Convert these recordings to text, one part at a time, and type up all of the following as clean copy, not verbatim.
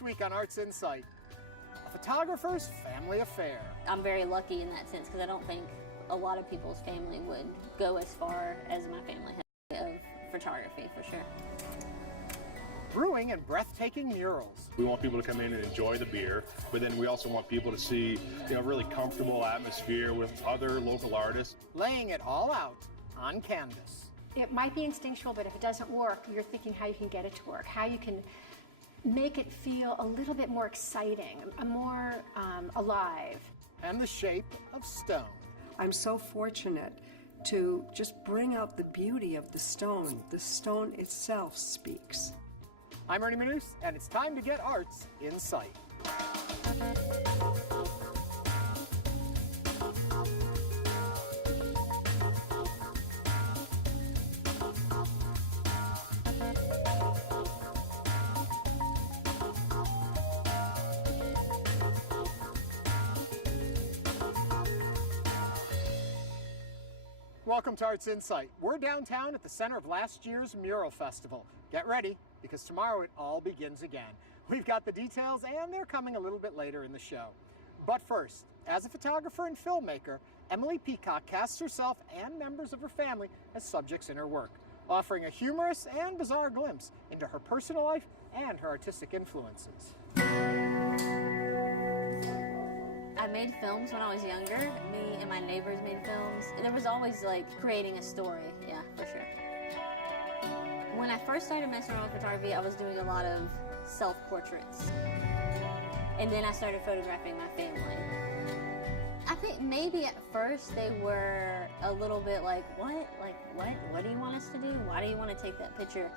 This week on Arts Insight, a photographer's family affair. I'm very lucky in that sense because I don't think a lot of people's family would go as far as my family has of photography, for sure. Brewing and breathtaking murals. We want people to come in and enjoy the beer, but then we also want people to see, really comfortable atmosphere with other local artists. Laying it all out on canvas. It might be instinctual, but if it doesn't work, you're thinking how you can get it to work, how you can make it feel a little bit more exciting, more alive. And the shape of stone. I'm so fortunate to just bring out the beauty of the stone. The stone itself speaks. I'm Ernie Manous, and it's time to get Arts Insight. Welcome to Arts Insight. We're downtown at the center of last year's Mural Festival. Get ready, because tomorrow it all begins again. We've got the details, and they're coming a little bit later in the show. But first, as a photographer and filmmaker, Emily Peacock casts herself and members of her family as subjects in her work, offering a humorous and bizarre glimpse into her personal life and her artistic influences. I made films when I was younger. Me and my neighbors made films. There was always like creating a story, yeah, for sure. When I first started messing around with photography, I was doing a lot of self-portraits. And then I started photographing my family. I think maybe at first they were a little bit like, what? Like, what? What do you want us to do? Why do you want to take that picture?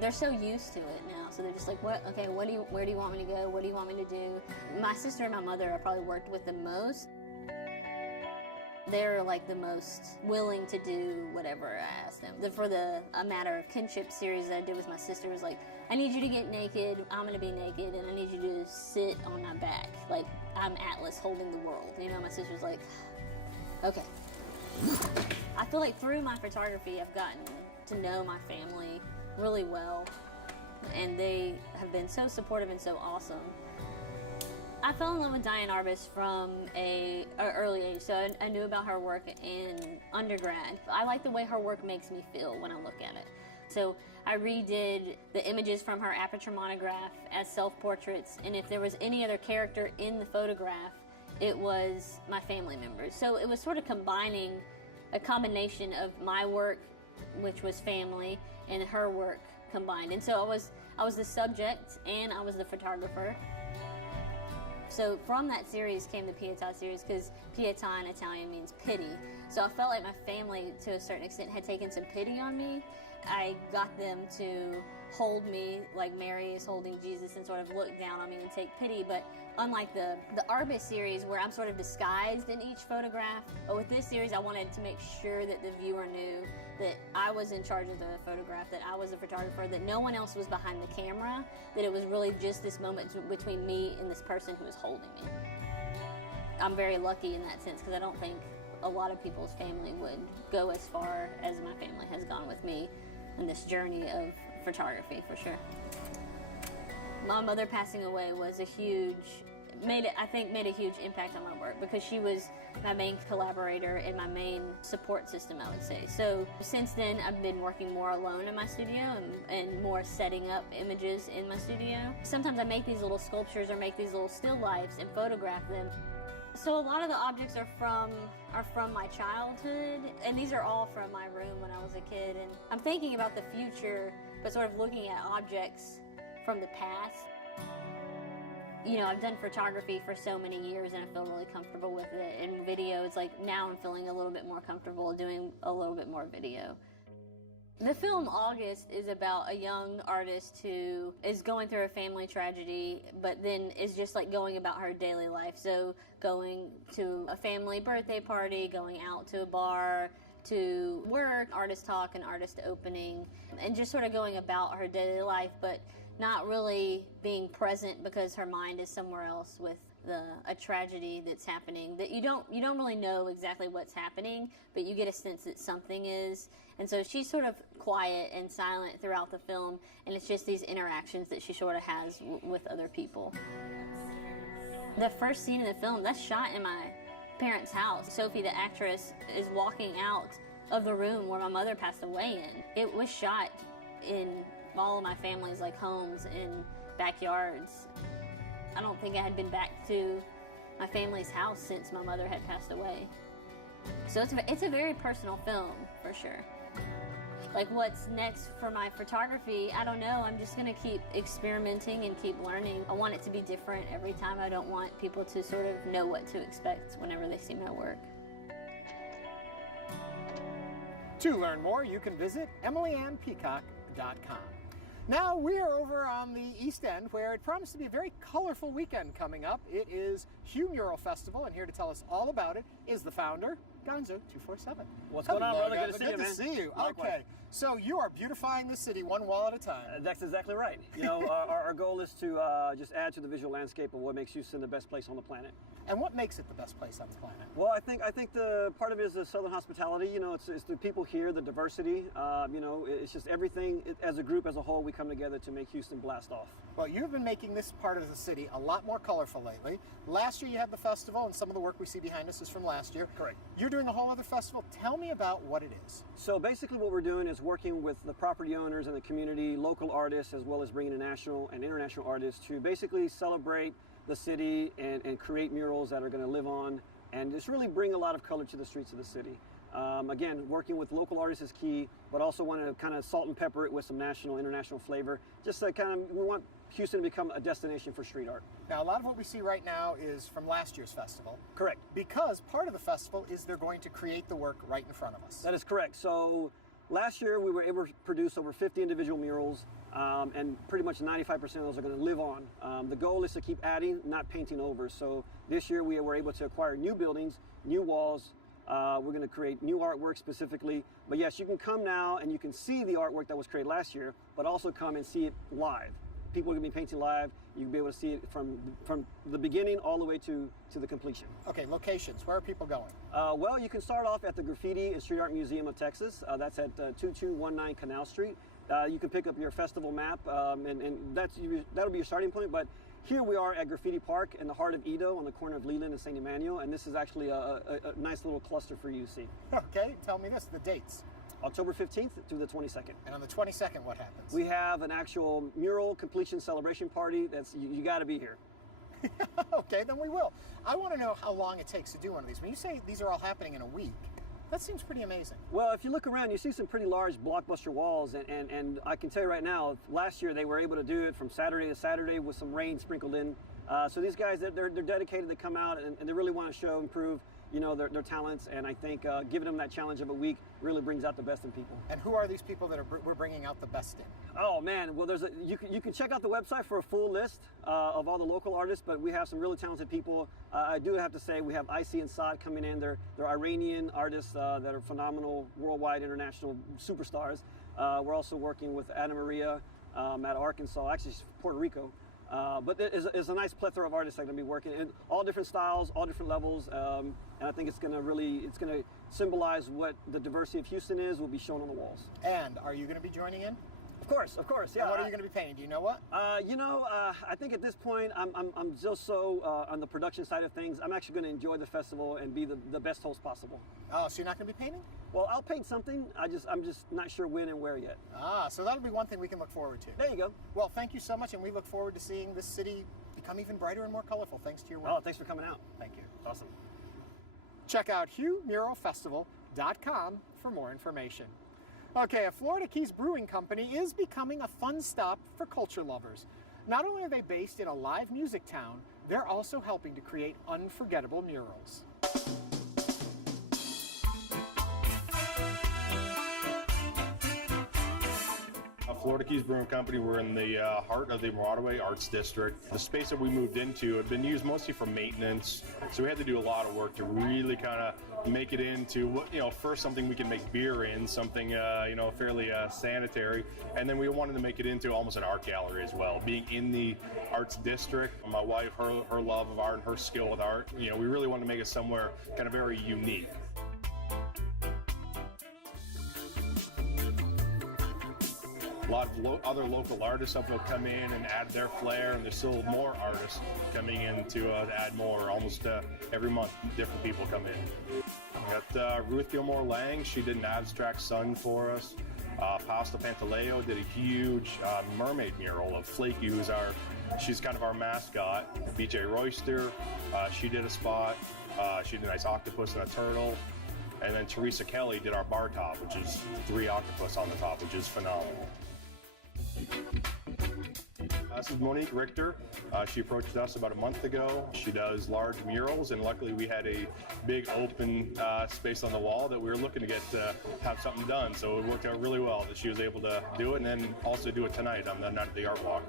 They're so used to it now, so they're just like, what? Okay, where do you want me to go? What do you want me to do? My sister and my mother I probably worked with the most. They're like the most willing to do whatever I ask them. For the A Matter of Kinship series that I did with my sister was like, I need you to get naked, I'm gonna be naked, and I need you to sit on my back. Like, I'm Atlas holding the world. My sister's like, okay. I feel like through my photography, I've gotten to know my family really well, and they have been so supportive and so awesome. I fell in love with Diane Arbus from an early age, so I knew about her work in undergrad. I like the way her work makes me feel when I look at it. So I redid the images from her aperture monograph as self-portraits, and if there was any other character in the photograph, it was my family members. So it was sort of combining a combination of my work, which was family, and her work combined. And so I was the subject and I was the photographer. So from that series came the Pietà series, because Pietà in Italian means pity. So I felt like my family, to a certain extent, had taken some pity on me. I got them to hold me like Mary is holding Jesus and sort of look down on me and take pity. But unlike the Arbus series, where I'm sort of disguised in each photograph, but with this series I wanted to make sure that the viewer knew that I was in charge of the photograph, that I was the photographer, that no one else was behind the camera, that it was really just this moment between me and this person who was holding me. I'm very lucky in that sense, because I don't think a lot of people's family would go as far as my family has gone with me in this journey of photography, for sure. My mother passing away was a huge, made a huge impact on my work, because she was my main collaborator and my main support system, I would say. So since then, I've been working more alone in my studio and more setting up images in my studio. Sometimes I make these little sculptures or make these little still lifes and photograph them. So a lot of the objects are from my childhood, and these are all from my room when I was a kid. And I'm thinking about the future, but sort of looking at objects from the past. I've done photography for so many years, and I feel really comfortable with it. And video, it's like now I'm feeling a little bit more comfortable doing a little bit more video. The film August is about a young artist who is going through a family tragedy, but then is just like going about her daily life. So going to a family birthday party, going out to a bar, to work, artist talk and artist opening, and just sort of going about her daily life, but not really being present because her mind is somewhere else with a tragedy that's happening that you don't really know exactly what's happening, but you get a sense that something is. And so she's sort of quiet and silent throughout the film, and it's just these interactions that she sort of has with other people. The first scene in the film, that's shot in my parents' house. Sophie, the actress, is walking out of the room where my mother passed away in. It was shot in all of my family's like homes and backyards. I don't think I had been back to my family's house since my mother had passed away. So it's a very personal film, for sure. Like, what's next for my photography, I don't know. I'm just going to keep experimenting and keep learning. I want it to be different every time. I don't want people to sort of know what to expect whenever they see my work. To learn more, you can visit emilypeacock.com. Now we are over on the East End, where it promised to be a very colorful weekend coming up. It is HUE Mural Festival, and here to tell us all about it is the founder, Gonzo 247. What's going on, brother? Good to see you, man. Good to see you. Likewise. Okay, so you are beautifying the city one wall at a time. That's exactly right. You know, our goal is to just add to the visual landscape of what makes Houston the best place on the planet. And what makes it the best place on the planet? Well, I think the part of it is the Southern hospitality. You know, it's the people here, the diversity. You know, it's just everything. As a group, as a whole, we come together to make Houston blast off. Well, you've been making this part of the city a lot more colorful lately. Last year you had the festival, and some of the work we see behind us is from last year. Correct. You're doing a whole other festival. Tell me about what it is. So basically what we're doing is working with the property owners and the community, local artists, as well as bringing in national and international artists to basically celebrate the city and create murals that are going to live on and just really bring a lot of color to the streets of the city. Again, working with local artists is key, but also want to kind of salt and pepper it with some national, international flavor. Just to kind of, we want Houston to become a destination for street art. Now, a lot of what we see right now is from last year's festival. Correct. Because part of the festival is they're going to create the work right in front of us. That is correct. So last year we were able to produce over 50 individual murals, and pretty much 95% of those are going to live on. The goal is to keep adding, not painting over. So this year we were able to acquire new buildings, new walls. We're going to create new artwork specifically. But yes, you can come now and you can see the artwork that was created last year, but also come and see it live. People are going to be painting live. You can be able to see it from the beginning all the way to the completion. Okay, locations. Where are people going? Well, you can start off at the Graffiti and Street Art Museum of Texas. That's at 2219 Canal Street. You can pick up your festival map, and that'll be your starting point. But here we are at Graffiti Park in the heart of Edo on the corner of Leland and St. Emmanuel, and this is actually a nice little cluster for you to see. Okay, tell me this, the dates. October 15th through the 22nd. And on the 22nd, what happens? We have an actual mural completion celebration party. That's you got to be here. Okay, then we will. I want to know how long it takes to do one of these. When you say these are all happening in a week, that seems pretty amazing. Well, if you look around, you see some pretty large blockbuster walls, and I can tell you right now, last year they were able to do it from Saturday to Saturday with some rain sprinkled in. So these guys, they're dedicated. They come out and they really want to show and prove, you know, their talents, and I think giving them that challenge of a week really brings out the best in people. And who are these people that we're bringing out the best in? Oh man, well you can check out the website for a full list of all the local artists, but we have some really talented people. I do have to say we have IC and Saad coming in. They're Iranian artists that are phenomenal, worldwide, international superstars. We're also working with Anna Maria at Arkansas, actually she's Puerto Rico. But there's a nice plethora of artists that are going to be working in all different styles, all different levels, and I think it's going to symbolize what the diversity of Houston is, will be shown on the walls. And are you going to be joining in? Of course, yeah. And what are you going to be painting? Do you know what? I think at this point, I'm just so on the production side of things. I'm actually going to enjoy the festival and be the best host possible. Oh, so you're not going to be painting? Well, I'll paint something. I'm just not sure when and where yet. Ah, so that'll be one thing we can look forward to. There you go. Well, thank you so much, and we look forward to seeing this city become even brighter and more colorful thanks to your work. Oh, thanks for coming out. Thank you. Awesome. Check out HUEMuralFestival.com for more information. Okay, a Florida Keys brewing company is becoming a fun stop for culture lovers. Not only are they based in a live music town, they're also helping to create unforgettable murals. Florida Keys Brewing Company. We're in the heart of the Broadway Arts District. The space that we moved into had been used mostly for maintenance, so we had to do a lot of work to really kind of make it into what, first something we can make beer in, something fairly sanitary, and then we wanted to make it into almost an art gallery as well. Being in the arts district, my wife, her love of art and her skill with art, we really wanted to make it somewhere kind of very unique. A lot of other local artists have come in and add their flair, and there's still more artists coming in to add more. Almost every month, different people come in. We got Ruth Gilmore Lang. She did an abstract sun for us. Pasta Pantaleo did a huge mermaid mural of Flaky, she's kind of our mascot. BJ Royster, she did a spot. She did a nice octopus and a turtle. And then Teresa Kelly did our bar top, which is 3 octopus on the top, which is phenomenal. This is Monique Richter. She approached us about a month ago. She does large murals, and luckily we had a big open space on the wall that we were looking to have something done. So it worked out really well that she was able to do it, and then also do it tonight on the night of the art walk.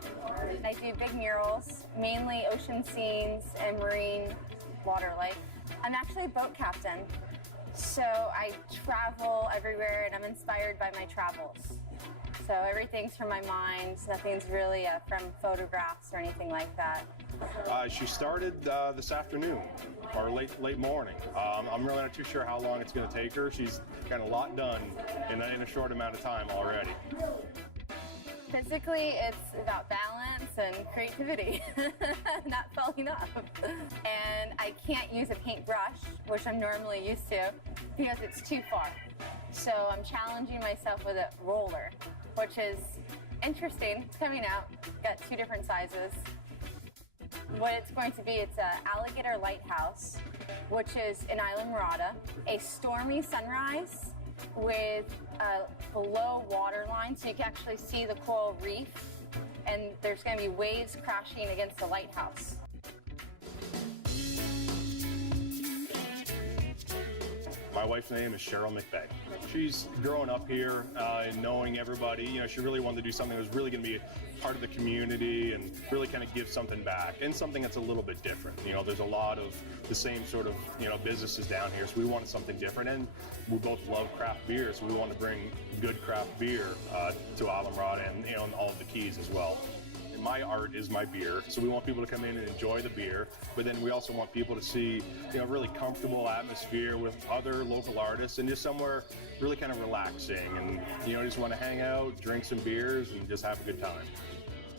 I do big murals, mainly ocean scenes and marine water life. I'm actually a boat captain, so I travel everywhere, and I'm inspired by my travels. So everything's from my mind. Nothing's really from photographs or anything like that. She started this afternoon, or late morning. I'm really not too sure how long it's going to take her. She's got a lot done in a short amount of time already. Physically, it's about balance and creativity, not falling off. And I can't use a paintbrush, which I'm normally used to, because it's too far. So I'm challenging myself with a roller, which is interesting. It's coming out. Got 2 different sizes. What it's going to be, it's an alligator lighthouse, which is in Isla Mirada, a stormy sunrise with a below water line, so you can actually see the coral reef, and there's going to be waves crashing against the lighthouse. My wife's name is Cheryl McVeigh. She's growing up here and knowing everybody. She really wanted to do something that was really going to be part of the community and really kind of give something back, and something that's a little bit different. There's a lot of the same sort of businesses down here, so we wanted something different, and we both love craft beer, so we want to bring good craft beer to Isla Mirada and all of the Keys as well. My art is my beer, so we want people to come in and enjoy the beer, but then we also want people to see really comfortable atmosphere with other local artists, and just somewhere really kind of relaxing, and just want to hang out, drink some beers, and just have a good time.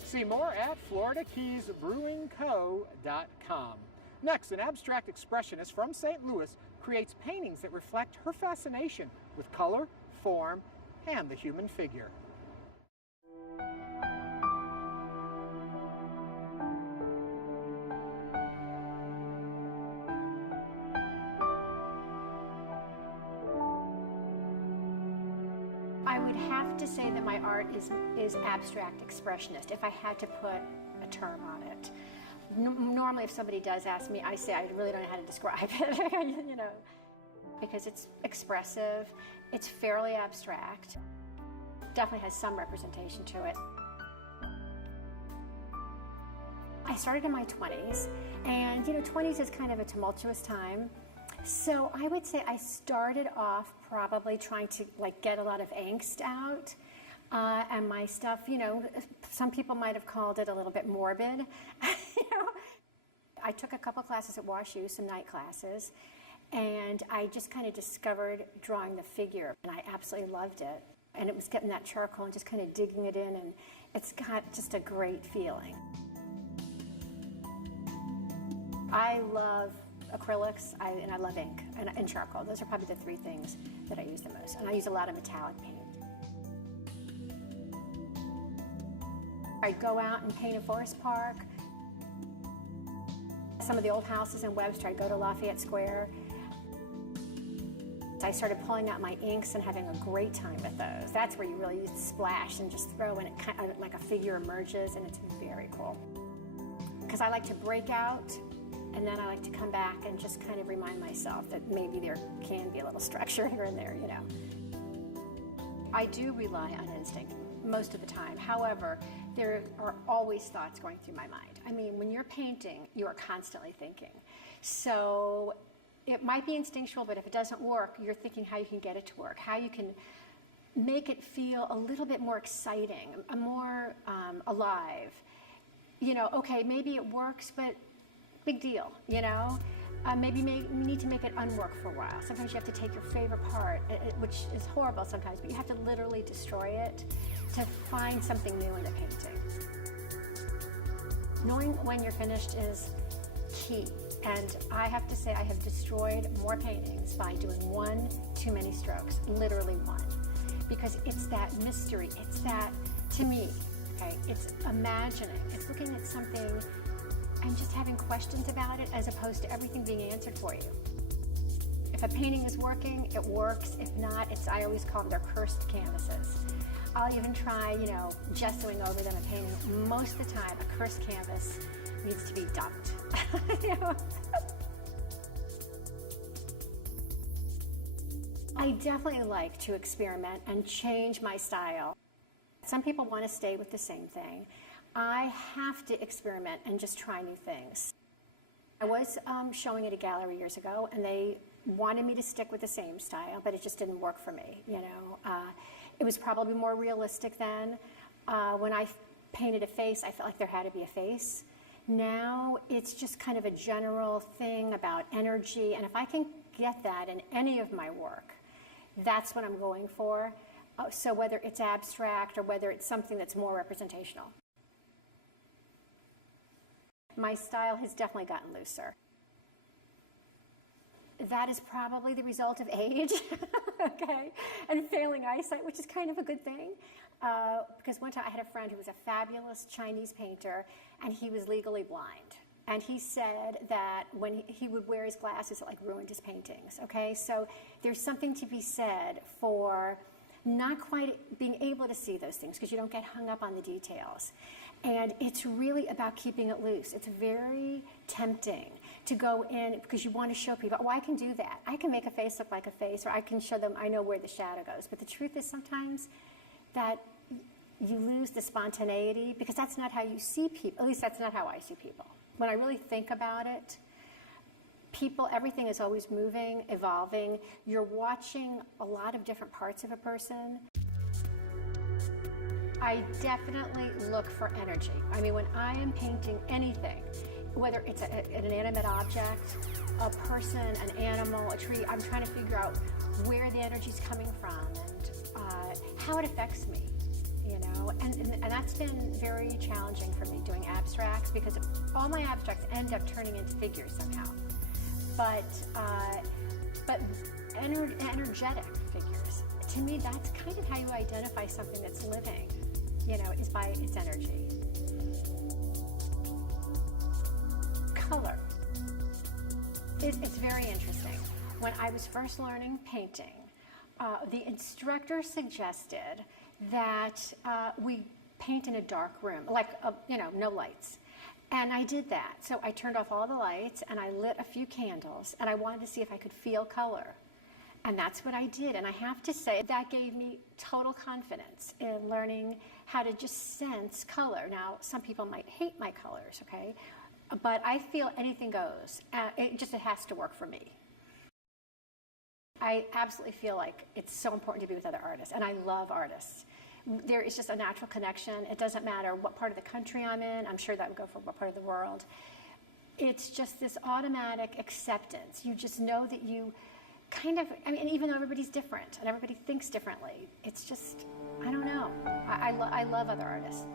See more at FloridaKeysBrewingCo.com. Next, an abstract expressionist from St. Louis creates paintings that reflect her fascination with color, form, and the human figure. I would have to say that my art is abstract expressionist, if I had to put a term on it. Normally, if somebody does ask me, I say I really don't know how to describe it, because it's expressive, it's fairly abstract, definitely has some representation to it. I started in my 20s, and 20s is kind of a tumultuous time. So I would say I started off probably trying to get a lot of angst out, and my stuff, some people might have called it a little bit morbid. I took a couple classes at WashU, some night classes, and I just kind of discovered drawing the figure, and I absolutely loved it. And it was getting that charcoal and just kind of digging it in, and it's got just a great feeling. I love acrylics, and I love ink and charcoal. Those are probably the 3 things that I use the most. And I use a lot of metallic paint. I go out and paint a forest park. Some of the old houses in Webster, I'd go to Lafayette Square. I started pulling out my inks and having a great time with those. That's where you really use the splash and just throw, and it kind of like a figure emerges, and it's very cool. Because I like to break out, and then I like to come back and just kind of remind myself that maybe there can be a little structure here and there, I do rely on instinct. most of the time. However, there are always thoughts going through my mind. I mean, when you're painting, you are constantly thinking. So it might be instinctual, but if it doesn't work, you're thinking how you can get it to work, how you can make it feel a little bit more exciting, more alive. You know, okay, maybe it works, but big deal, you know? Maybe you need to make it unwork for a while. Sometimes you have to take your favorite part, which is horrible sometimes, but you have to literally destroy it to find something new in the painting. Knowing when you're finished is key. And I have to say I have destroyed more paintings by doing one too many strokes, literally one. Because it's that mystery, it's that, to me, okay, it's imagining, it's looking at something and just having questions about it as opposed to everything being answered for you. If a painting is working, it works. If not, I always call them their cursed canvases. I'll even try, you know, gessoing over them a painting. Most of the time, a cursed canvas needs to be dumped. You know? I definitely like to experiment and change my style. Some people want to stay with the same thing. I have to experiment and just try new things. I was showing at a gallery years ago, and they wanted me to stick with the same style, but it just didn't work for me, you know. It was probably more realistic then. When I painted a face, I felt like there had to be a face. Now it's just kind of a general thing about energy, and if I can get that in any of my work, that's what I'm going for. So whether it's abstract or whether it's something that's more representational. My style has definitely gotten looser. That is probably the result of age, okay, and failing eyesight, which is kind of a good thing. Because one time I had a friend who was a fabulous Chinese painter, and he was legally blind. And he said that when he would wear his glasses, it like ruined his paintings, okay? So there's something to be said for not quite being able to see those things because you don't get hung up on the details. And it's really about keeping it loose. It's very tempting to go in because you want to show people, oh, I can do that. I can make a face look like a face, or I can show them I know where the shadow goes. But the truth is sometimes that you lose the spontaneity because that's not how you see people. At least that's not how I see people. When I really think about it, people, everything is always moving, evolving. You're watching a lot of different parts of a person. I definitely look for energy. I mean, when I am painting anything, whether it's an inanimate object, a person, an animal, a tree, I'm trying to figure out where the energy's coming from and how it affects me, you know? And that's been very challenging for me doing abstracts because all my abstracts end up turning into figures somehow. But energetic figures, to me, that's kind of how you identify something that's living, you know, is by its energy. Color. It's very interesting. When I was first learning painting, the instructor suggested that we paint in a dark room, like, you know, no lights. And I did that. So I turned off all the lights and I lit a few candles and I wanted to see if I could feel color. And that's what I did. And I have to say that gave me total confidence in learning how to just sense color. Now, some people might hate my colors, okay? But I feel anything goes. It has to work for me. I absolutely feel like it's so important to be with other artists. And I love artists. There is just a natural connection. It doesn't matter what part of the country I'm in. I'm sure that would go for what part of the world. It's just this automatic acceptance. You just know that you kind of, I mean, even though everybody's different and everybody thinks differently, it's just, I don't know. I love other artists.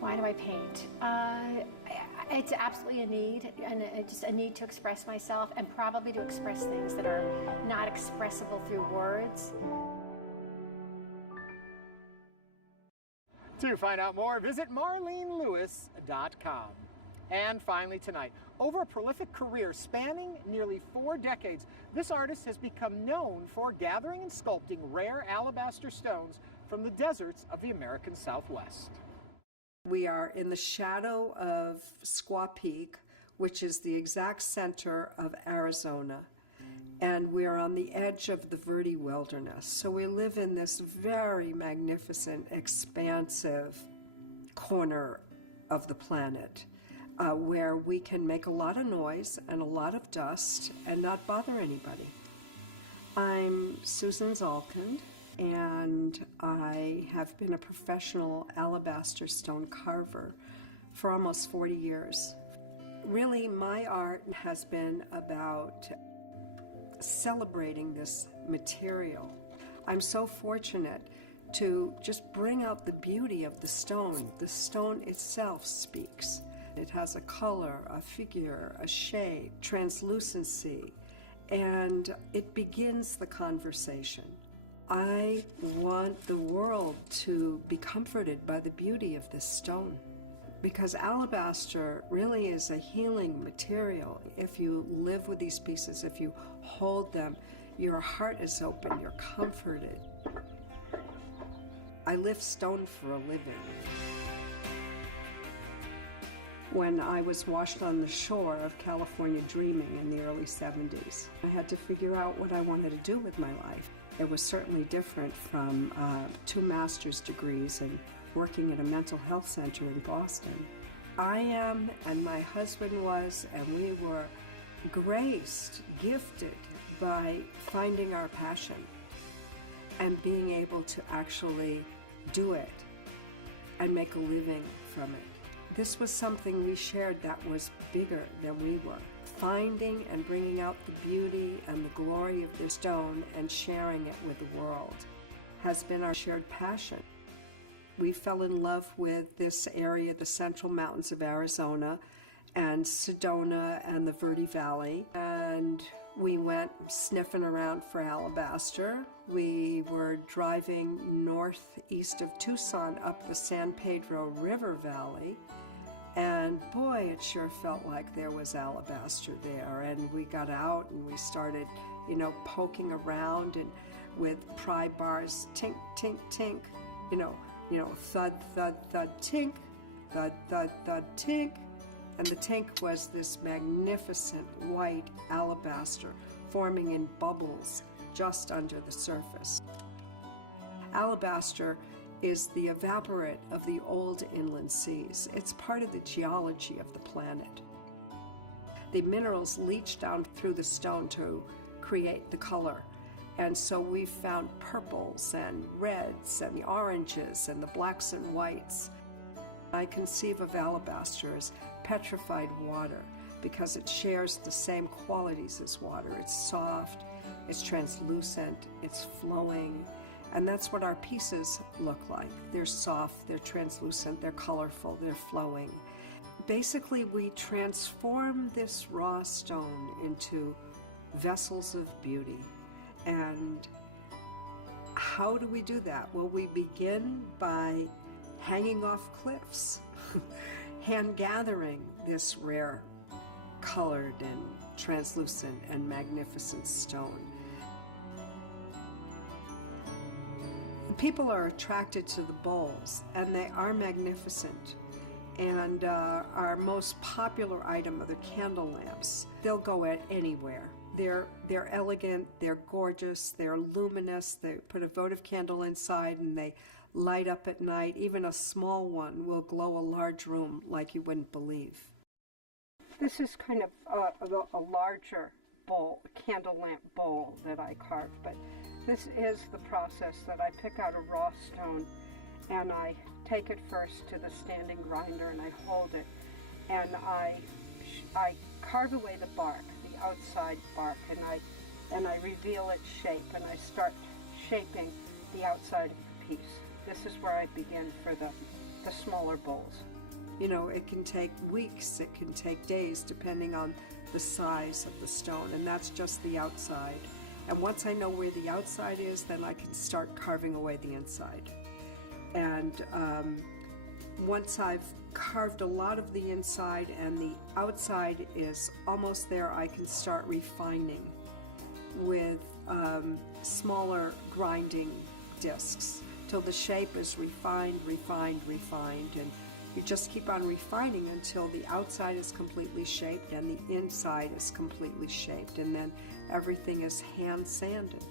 Why do I paint? It's absolutely a need, and just a need to express myself and probably to express things that are not expressible through words. To find out more, visit marlenelewis.com. And finally tonight, over a prolific career spanning nearly 4 decades, this artist has become known for gathering and sculpting rare alabaster stones from the deserts of the American Southwest. We are in the shadow of Squaw Peak, which is the exact center of Arizona. And we're on the edge of the Verde Wilderness. So we live in this very magnificent, expansive corner of the planet where we can make a lot of noise and a lot of dust and not bother anybody. I'm Susanzalkan, and I have been a professional alabaster stone carver for almost 40 years. Really, my art has been about celebrating this material. I'm so fortunate to just bring out the beauty of the stone. The stone itself speaks. It has a color, a figure, a shape, translucency, and it begins the conversation. I want the world to be comforted by the beauty of this stone, because alabaster really is a healing material. If you live with these pieces, if you hold them, your heart is open, you're comforted. I lift stone for a living. When I was washed on the shore of California dreaming in the early 70s, I had to figure out what I wanted to do with my life. It was certainly different from 2 master's degrees and working at a mental health center in Boston. I am, and my husband was, and we were graced, gifted by finding our passion and being able to actually do it and make a living from it. This was something we shared that was bigger than we were. Finding and bringing out the beauty and the glory of this stone and sharing it with the world has been our shared passion. We fell in love with this area, the Central Mountains of Arizona, and Sedona and the Verde Valley, and we went sniffing around for alabaster. We were driving northeast of Tucson up the San Pedro River Valley, and boy, it sure felt like there was alabaster there. And we got out and we started, poking around and with pry bars, tink, tink, tink, thud, thud, thud, tink, thud, thud, thud, tink. And the tink was this magnificent white alabaster forming in bubbles just under the surface. Alabaster is the evaporate of the old inland seas. It's part of the geology of the planet. The minerals leach down through the stone to create the color. And so we've found purples and reds and the oranges and the blacks and whites. I conceive of alabaster as petrified water because it shares the same qualities as water. It's soft, it's translucent, it's flowing, and that's what our pieces look like. They're soft, they're translucent, they're colorful, they're flowing. Basically, we transform this raw stone into vessels of beauty. And how do we do that? Well, we begin by hanging off cliffs, hand gathering this rare, colored and translucent and magnificent stone. People are attracted to the bowls, and they are magnificent. And our most popular item are the candle lamps. They'll go anywhere. They're elegant, they're gorgeous, they're luminous. They put a votive candle inside and they light up at night. Even a small one will glow a large room like you wouldn't believe. This is kind of a larger bowl, candle lamp bowl that I carved, but this is the process that I pick out a raw stone and I take it first to the standing grinder and I hold it and I carve away the bark, the outside bark, and I reveal its shape and I start shaping the outside of the piece. This is where I begin for the smaller bowls. It can take weeks, it can take days, depending on the size of the stone, and that's just the outside. And once I know where the outside is, then I can start carving away the inside. And once I've carved a lot of the inside and the outside is almost there, I can start refining with smaller grinding discs till the shape is refined, and You just keep on refining until the outside is completely shaped and the inside is completely shaped, and then everything is hand sanded.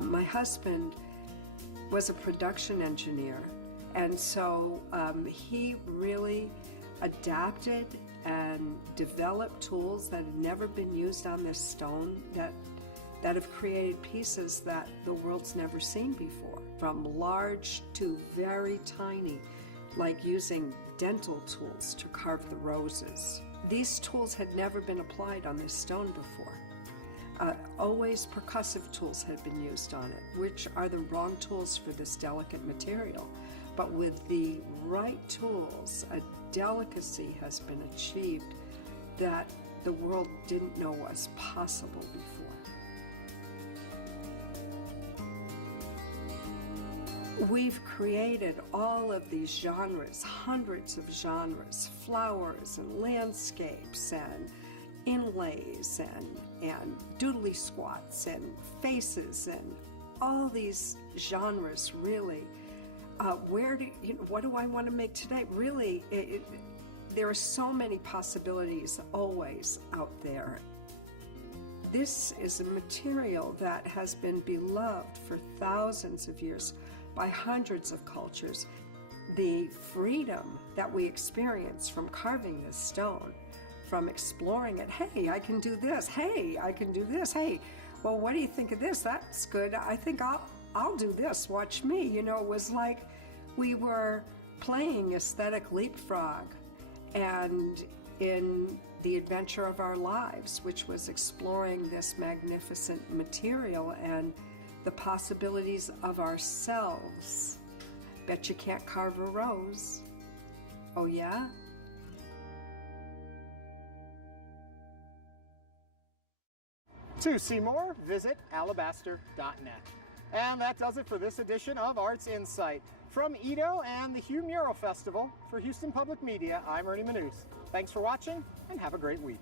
My husband was a production engineer, and so he really adapted and developed tools that had never been used on this stone that have created pieces that the world's never seen before, from large to very tiny, like using dental tools to carve the roses. These tools had never been applied on this stone before. Always percussive tools had been used on it, which are the wrong tools for this delicate material. But with the right tools, a delicacy has been achieved that the world didn't know was possible before. We've created all of these genres, hundreds of genres, flowers and landscapes and inlays and doodly squats and faces and all these genres, really. What do I want to make today? Really, there are so many possibilities always out there. This is a material that has been beloved for thousands of years by hundreds of cultures. The freedom that we experience from carving this stone, from exploring it, hey, I can do this, hey, I can do this, hey, well, what do you think of this? That's good. I think I'll do this, watch me. You know, it was like we were playing aesthetic leapfrog and in the adventure of our lives, which was exploring this magnificent material and the possibilities of ourselves. Bet you can't carve a rose. Oh yeah? To see more, visit alabaster.net. And that does it for this edition of Arts Insight. From Edo and the HUE Mural Festival, for Houston Public Media, I'm Ernie Manous. Thanks for watching, and have a great week.